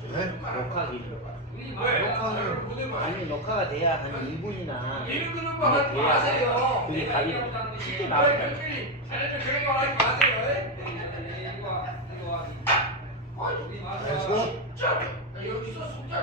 녹화기. 네? 왜? 녹화를 네. 아니 녹화가 돼야 한 2분이나 1분하세요 그게 답이 쉽게 나 아,